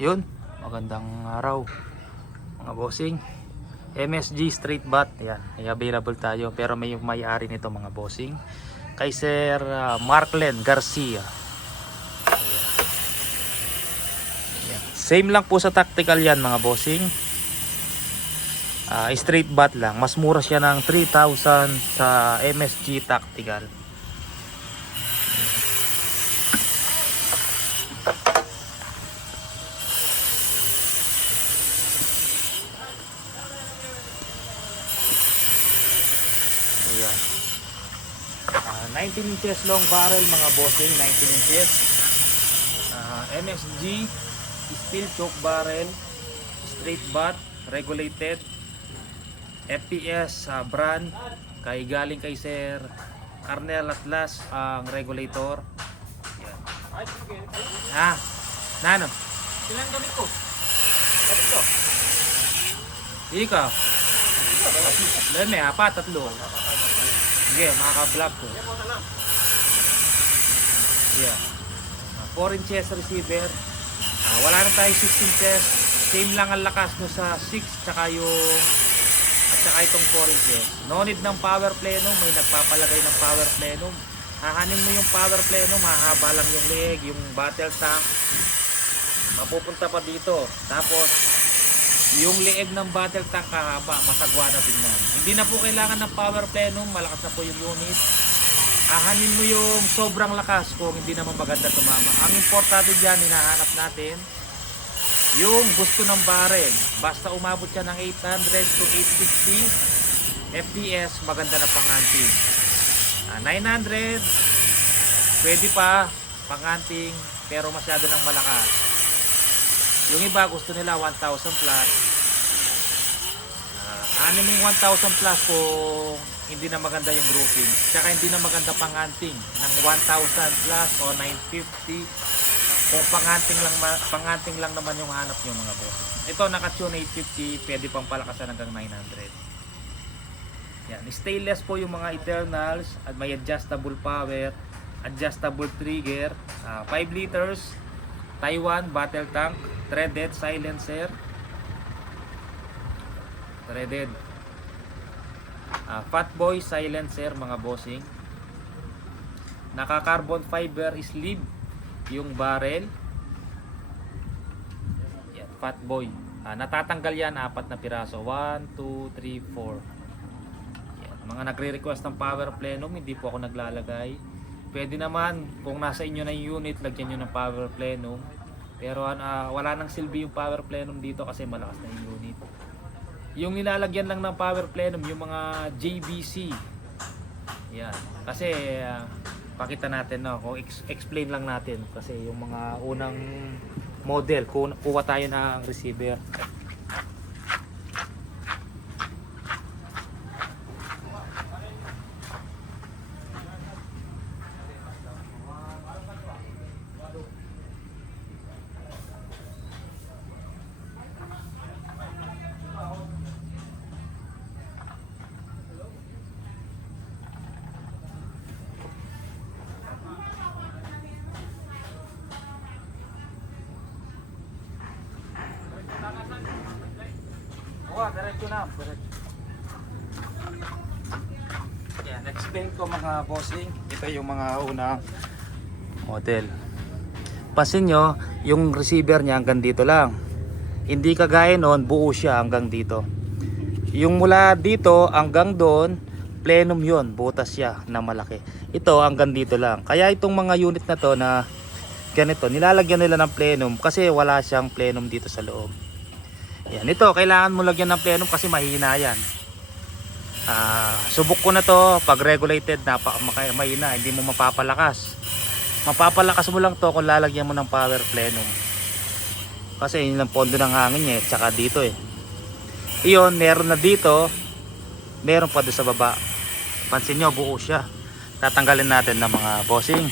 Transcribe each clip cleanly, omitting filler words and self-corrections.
Yun, magandang araw mga bossing. MSG straight bat, yan, ay available tayo, pero may-ari nito mga bossing, kay Sir Marklen Garcia. Yan. Same lang po sa tactical yan mga bossing. Straight bat lang, mas mura siya ng 3,000 sa MSG tactical. Ayan. 19 inches long barrel mga bossing, 19 inches. MSG steel choke barrel, straight bat, regulated. FPS brand, galing kay Sir Arnel Atlas ang regulator. Yan. Nano? Ilang gamit ko? Gamit ko? Ikaw? Leme, apat, tatlo. Sige, makaka-vlog ko. Yeah. 4 inches receiver. Wala na tayo 6 inches. Same lang ang lakas no sa 6 tsaka yung at saka itong 4 inches. No need ng power plenum. May nagpapalagay ng power plenum. Hahanin mo yung power plenum, mahaba lang yung leeg, yung battle tank. Mapupunta pa dito. Tapos yung leeg ng battle tank kahaba, masagwa na tingnan. Hindi na po kailangan ng power plenum, malakas na po yung unit. Hahanin mo yung sobrang lakas kung hindi naman maganda tumama. Ang importante dyan, hinahanap natin yung gusto ng barrel. Basta umabot siya ng 800 to 850 FPS, maganda na pang-hunting. 900 pwede pa pang-hunting, pero masyado ng malakas. Yung iba gusto nila 1,000 plus. Ano yung 1,000 plus kung hindi na maganda yung grouping, tsaka hindi na maganda pang-hunting ng 1,000 plus o 950 kung pang-hunting lang naman yung hanap nyo mga boss. Ito naka-tune 850, pwede pang palakasan hanggang 900. Yan, stainless po yung mga internals at may adjustable power, adjustable trigger, 5 liters, Taiwan battle tank, threaded silencer, threaded Fatboy silencer mga bossing. Naka carbon fiber sleeve yung barrel. Yan, Fatboy. Natatanggal yan, 4 na piraso. 1, 2, 3, 4. Yan. Mga nagre-request ng power plenum, hindi po ako naglalagay. Pwede naman kung nasa inyo na yung unit, lagyan nyo ng power plenum. Pero wala nang silbi yung power plenum dito kasi malakas na yung unit. Yung nilalagyan lang ng power plenum, yung mga JBC. Yan. Kasi pakita natin, no, kung explain lang natin kasi yung mga unang model, kuha tayo ng receiver. Diretso na. Yan, explain ko mga bossing. Ito yung mga unang model. Pansin nyo, yung receiver niya hanggang dito lang. Hindi kagaya noon, buo siya hanggang dito. Yung mula dito hanggang doon, plenum yun, butas siya na malaki. Ito hanggang dito lang. Kaya itong mga unit na to na ganito, nilalagyan nila ng plenum kasi wala siyang plenum dito sa loob. Yan, ito kailangan mo lagyan ng plenum kasi mahina yan. Subok ko na to pag regulated na mahina, hindi mo mapapalakas. Mapapalakas mo lang to kung lalagyan mo ng power plenum. Kasi yun lang pondo ng hangin niya, tsaka dito eh. Iyon, meron na dito, meron pa doon sa baba. Pansin nyo, buo siya. Tatanggalin natin ng mga bossing.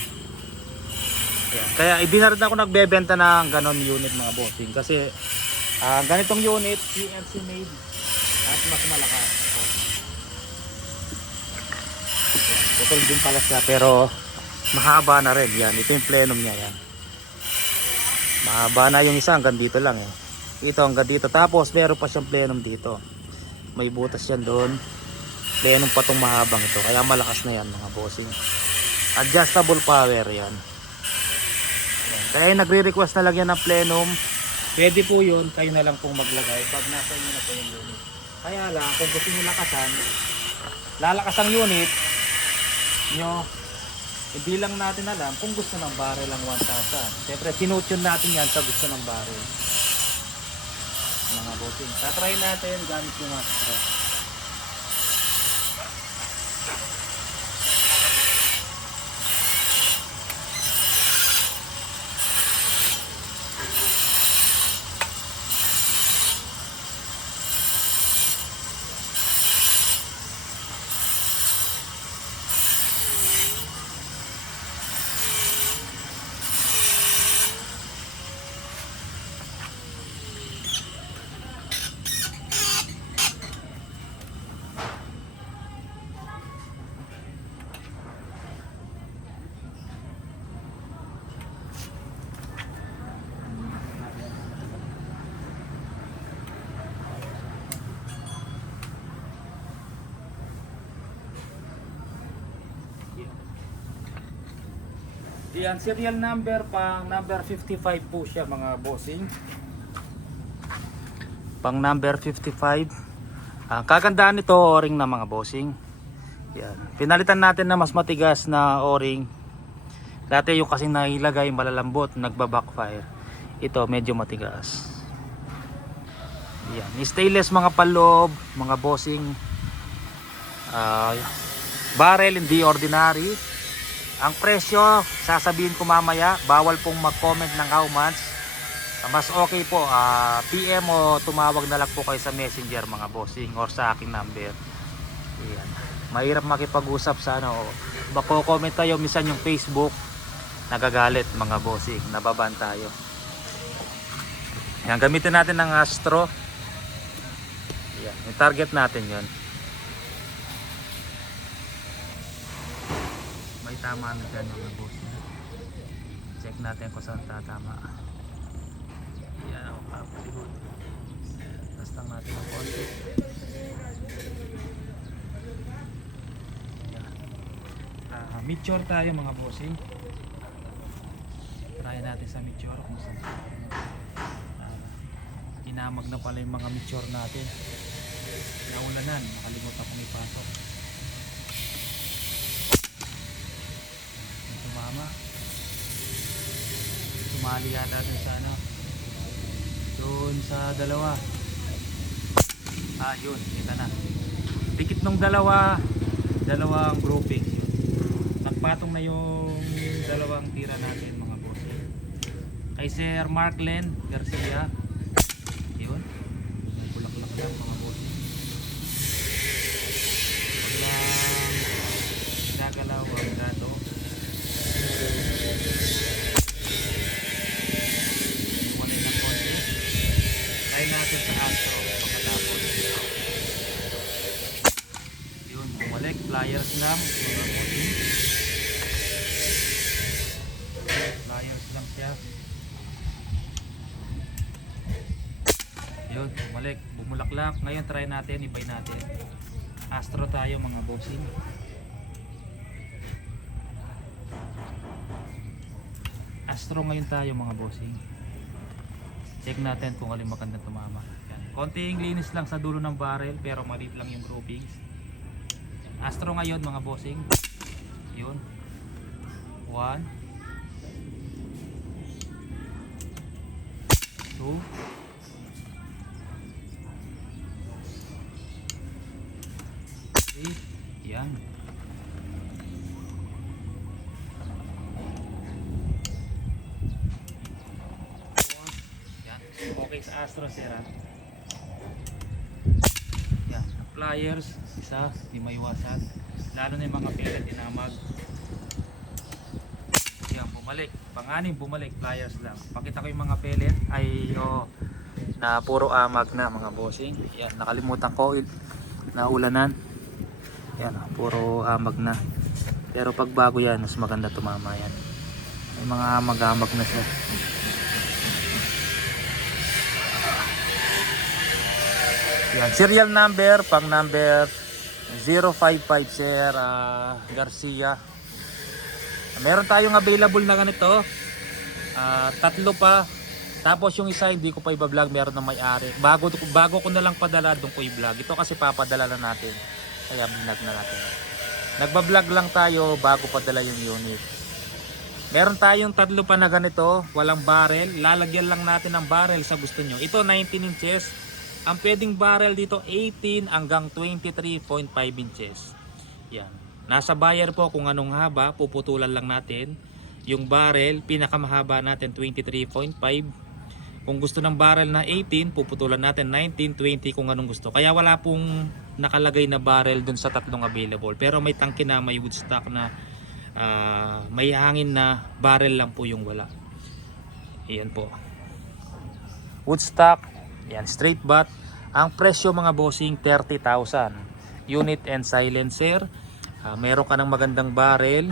Yan. Kaya hindi na rin ako nagbebenta ng ganon unit mga bossing kasi ganitong unit, PLC made at mas malakas. Putol din pala siya pero mahaba na rin. Yan, ito yung plenum niya yan. Mahaba na yung isa, hanggang dito lang eh. Ito hanggang dito. Tapos meron pa siyang plenum dito. May butas yan doon. Plenum pa tong mahabang ito. Kaya malakas na yan mga bossing. Adjustable power yan. Yan. Kaya yung nagre-request na lagyan ng plenum, pwede po yun. Kayo na lang pong maglagay pag nasa inyo na po yung unit. Kaya lang kung gusto nyo lakasan, lalakas ang unit nyo. Hindi lang natin alam kung gusto ng barrel ang 1,000. Siyempre, sinutune natin yan sa gusto ng barrel. Mga bossing. Tatry natin gamit yung astro. Yan, serial number pang number 55 po siya mga bossing. Pang number 55. Ang kagandahan nito, o-ring na mga bossing. Yan. Pinalitan natin na mas matigas na o-ring. Dati yung kasing nailagay malalambot, nagba-backfire. Ito medyo matigas. Yan. Stainless mga paloob, mga bossing. Barrel hindi ordinary. Ang presyo, sasabihin ko mamaya, bawal pong mag-comment ng how much. Mas okay po, PM o tumawag na lang po kayo sa messenger mga bossing or sa aking number. Ayan. Mahirap makipag-usap sa ano, bako comment tayo, minsan yung Facebook, nagagalit mga bossing, nababan tayo. Ayan, gamitin natin ng astro. Ayan, yung target natin yun. Tama na dyan mga boss. Check natin kung saan tatama. Yan o, kapalihod. Tapos lang natin ang konti. Meteor tayo mga bossing. Try natin sa meteor kung saan. Inamag na pala yung mga meteor natin. Naulanan, nakalimutan kung may pasok. Mama, sumali yata dun sa ano, dun sa dalawa. Yun, kita na. Dikit nung dalawang grouping. Nagpatong na yung dalawang tira natin mga boss. Kay Sir Marklen Garcia. Yun, bulaklak lang mga boss. Pag gagalaw ang gato. Iwanin ng konti. Try natin sa astro pagkatapos. Yun, bumalik. Pliers lang. Pliers lang siya. Yun, bumalik. Bumulaklak. Ngayon try natin, ibay natin. Astro tayo mga bossing. Astro ngayon tayo mga bossing. Check natin kung alin magandang tumama. Yan. Konting linis lang sa dulo ng barrel pero maliit lang yung groupings. Astro ngayon mga bossing. Yun. 1 2 3. Yan. Okay sa astro sir. Yan, pliers isa, di maiwasan. Lalo na yung mga pellet dinamag. Yan, bumalik. Pang-anim bumalik, pliers lang. Pakita ko yung mga pellet ay na puro amag na mga bossing. Yan, nakalimutan ko naulanan. Yan, puro amag na. Pero pag bago yan, mas maganda tumama yan. May mga amag-amag na siya. Yan, serial number, pang number 055 Sir Garcia. Meron tayong available na ganito. Tatlo pa. Tapos yung isa hindi ko pa i-vlog, meron ng may-ari. Bago ko na lang padala doon ko i-vlog. Ito kasi papadala na natin. Kaya binag na natin. Nagba-vlog lang tayo bago padala yung unit. Meron tayong tatlo pa na ganito, walang barrel. Lalagyan lang natin ng barrel sa gusto nyo. Ito 19 inches. Ang pwedeng barrel dito 18 hanggang 23.5 inches. Yan. Nasa buyer po kung anong haba, puputulan lang natin. Yung barrel, pinakamahaba natin 23.5. Kung gusto ng barrel na 18, puputulan natin 19, 20 kung anong gusto. Kaya wala pong nakalagay na barrel dun sa tatlong available. Pero may tangke na, may wood stock na may hangin na barrel lang po yung wala. Ayan po. Wood stock, yan, straight butt. Ang presyo mga bossing 30,000. Unit and silencer. Meron ka ng magandang barrel,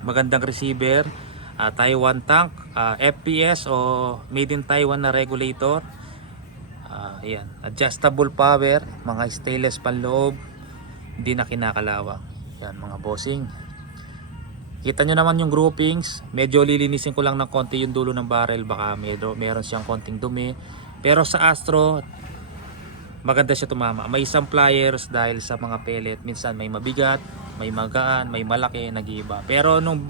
magandang receiver, Taiwan tank, FPS o made in Taiwan na regulator. Ayan, adjustable power, mga stainless panloob, hindi na kinakalawang. Yan mga bossing. Kita nyo naman yung groupings. Medyo lilinisin ko lang ng konti yung dulo ng barrel, baka meron siyang konting dumi. Pero sa Astro, maganda siya tumama. May isang pliers dahil sa mga pellet. Minsan may mabigat, may magaan, may malaki, nag-iiba. Pero nung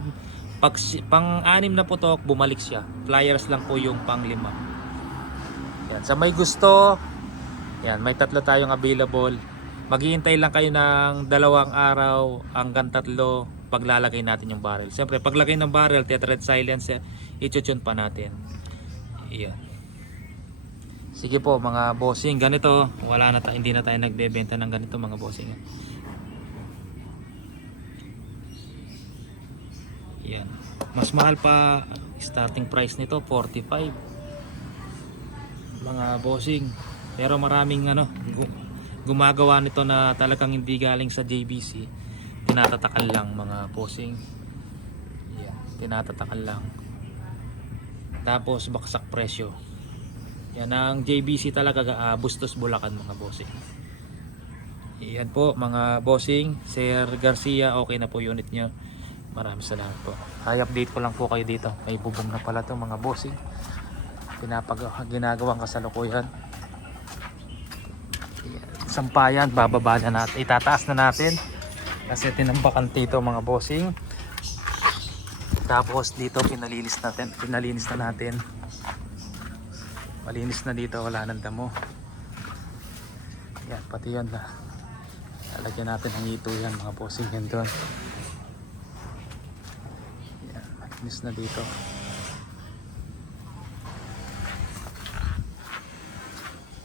pang-anim na putok, bumalik siya. Pliers lang po yung pang-5. Yan. Sa may gusto, yan, may tatlo tayong available. Maghihintay lang kayo ng 2 araw hanggang 3 paglalagay natin yung barrel. Siyempre, paglagay ng barrel, tethered silencer, i-tune pa natin. Yan. Sige po mga bossing, ganito, hindi na tayo nagbebenta ng ganito mga bossing. Yan. Mas mahal pa, starting price nito 45. Mga bossing. Pero maraming gumagawa nito na talagang hindi galing sa JBC. Tinatatakan lang mga bossing. Yan, tinatatakan lang. Tapos baksak presyo. Yan ang JBC talaga, Bustos Bulacan mga bossing. Yan po mga bossing, Sir Garcia, okay na po unit nyo. Maraming salamat po. I-update ko lang po kayo dito. May bubong na pala to mga bossing. Ginagawang kasalukuyan. Sampayan, bababa na natin. Itataas na natin. Kasi tinambakan dito mga bossing. Tapos dito pinalinis na natin. Malinis na dito, wala nang damo. Yan, pati yan na. Lalagyan natin ang ito yan mga bossing yan doon. Yan, malinis na dito.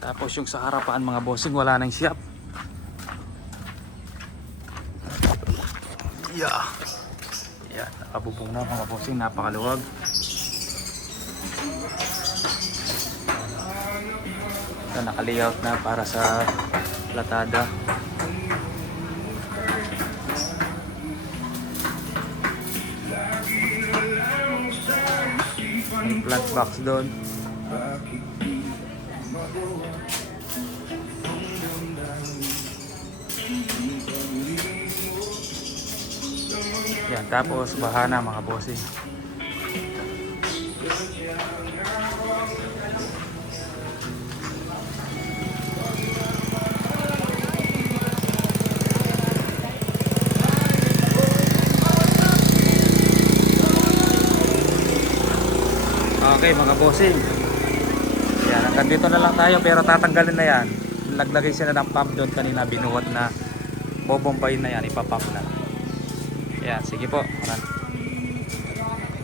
Tapos yung sa harapan mga bossing, wala nang shop. Yeah. Yan, nakabubong na mga bossing, napakaluwag. Ito, naka-layout na para sa platada. May plant box doon. Yan, tapos bahana mga bossing. Okay mga bossing. Yan, hanggang dito na lang tayo pero tatanggalin na yan. Naglagay sila ng pump doon kanina, binuhat na. Bobombayin na yan, ipapump na. Yan, sige po.